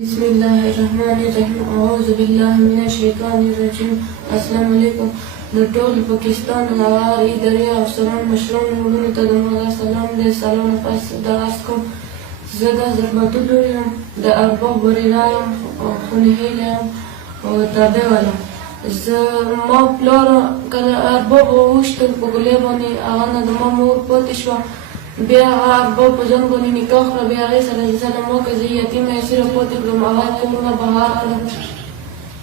बिस्मिल्लाहिर्रहमानिर्रहीम अऊज़ु बिल्लाहि मिनश्शैतानिर्रजीम। अस्सलामु अलैकुम। د ټول پاکستان لواري دریا او سران مشران وګړو ته د مولا سلام دې سلام پس د اسکم زه د زرباتو یم د ارباب ورلا یم خونهیل یم او تابع ولا زه ما پلار کله ارباب وشتل په ګلې باندې هغه نه د ما مور پاتې شوه بیا هغه ارباب په ځان باندې نکاح کړه بیا هغې سره سلام وکړه زه یتیمه اسیره پاتې کړم هغه کورونه بهر کړم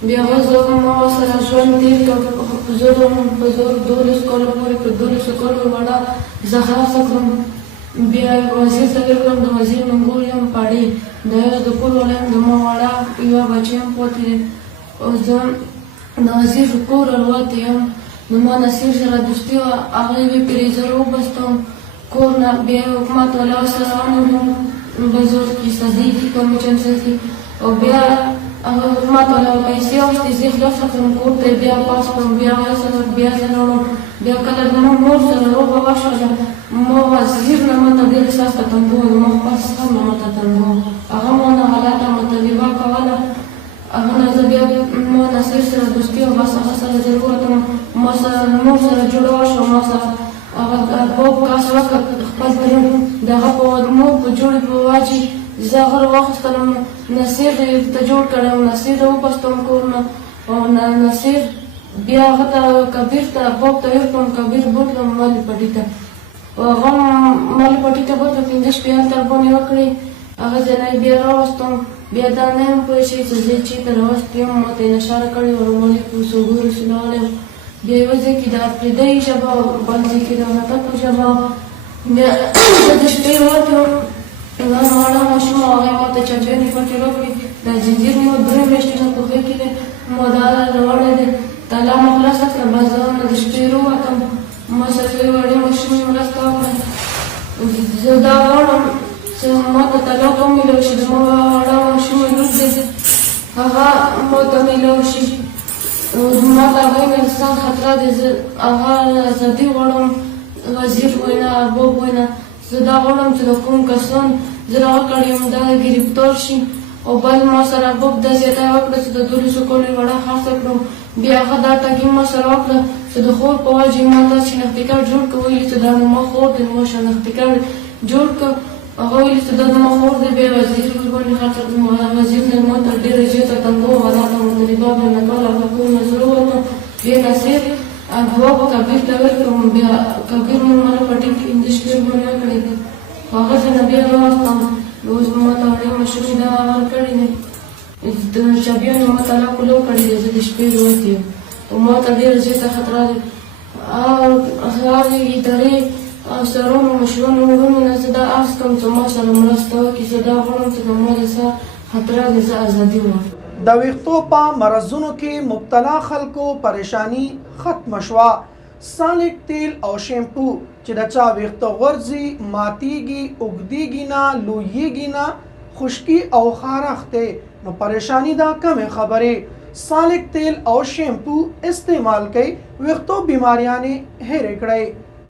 بیا هغه زه ما سره ژوند تېر کړ زه د په زور 12 کاله پورې په 12 کالو وړه زه خلاصه کړم بیا وزیر ته ورکړم د وزیر منګول یم پاړې د هغه د کور والا یم د ما وړه یوه بچی هم پاتې دی او زه د وزیر کور الوتې یم د ما نصیر سره دوستي وه هغې وې پرې زه راوبستم کور نه بیا یې حکومت والا سره ونیولم په زور کې سزې کمیشن سزې او بیا هغه حکومت والا پیسې واخیستې زه خلاصه کړم کور ته بیا پاس کړم بیا هغه سره بیا زه راوړم بیا کله زما مور سره روغه وشوله ما وزیر نه ماته ډېر احساس ته تنګ و زما خپل سم نه ماته تنګ و هغه ما نه حالته مطالبه کوله هغه نه زه بیا ما نصیر سره دوستي او بس هغه سره زه ووتم ما سره مور سره جوړه وشوه ما سره هغه ارباب کاس وکړ خپل د هغه په مور په جوړې په واجي زه هغه راواخیستلم نصیر ته جوړ کړی او نصیر راوبستم کور نه او نصیر بیا هغه ته کبیر ته ارباب ته ورکړم کبیر بوتلم مالې پټي ته هغه مالې پټي ته بوتله 15 شپې هلته راباندې وکړې هغه ځای بیا راوستم بیا دا نه یم پوه شئ چې زه چېرته راوستی یم ما ته یې نشاره کړې وه رومالي په سوګو رسولولی یم بیا یوه ځای کې د افریدۍ ژبه بل ځای کې د هټکو ژبه بیا زه د شپې راوتې وم دا ماړه ماشوم هغې ما ته چپیانې پټې راکړې دا ځنځیر مې 2 میاشتې نه په خوی کې دی ما دا راوړی دی تالا مې خلاصه کړه بس زه نه د شپې راوتم ما سره یو وړې ماشومې مرسته وکړه زه دا غواړم چې ما ته طلاق ومیلاو شي زما وړه ماشومې لور دی هغه ما ته میلاو شي ما ته هغوی نه انسان خطره دی زه هغه ازادي غواړم وزیر وینا ارباب وینا زه دا غواړم چې د کوم کسان زه راغه کړی یم دا ګرفتار شي او بل ما سره ارباب دا زیاتی وکړه چې د 1200 کالو وړه خرڅه کړم بیا هغه دا ټګي ما سره وکړه چې د خور په وجه ما دا شناختي کارت جوړ کړ ویلي چې دا زما خور دی ما شناختي کارت جوړ کړ هغه ویلي چې دا زما خور دی بیا وزیر ورباندې خرڅه کړم وزیر نه ما ته ډېره زیاته تنګه وه راته مطالبه مې نه کوله هغه کورونه زه راووتم بیا نصیر ارباب کبیر ته ورکړم بیا کبیر مې ماله پټي کې 15 شپې باندې وکړې دي هغه ځای نه بیا راوستم اوس ما ته وړې ماشومې دا ورکړې دی د چابیانو ما طلاق وکړی دی زه د شپې راوتې یم او ما ته ډېره زیاته خطره ده هغې ادارې افسرانو مشرانو وروڼو نه زه دا عرض کوم چې ما سره مرسته وکړي زه دا غواړم چې د ما د سر خطره ده زه ازادي وواخلم د ویښتو په مرضونو کې مبتلا خلکو پریشانی ختم شوه سالک تیل او شیمپو چې د چا ویښته غورځي ماتیږي اوږدیږي نه لویږي نه خشکی او خارښت دی نو پریشانی دا کمې خبرې سالک تیل او شیمپو استعمال کوي ویښتو بیماریانې هېرې کړئ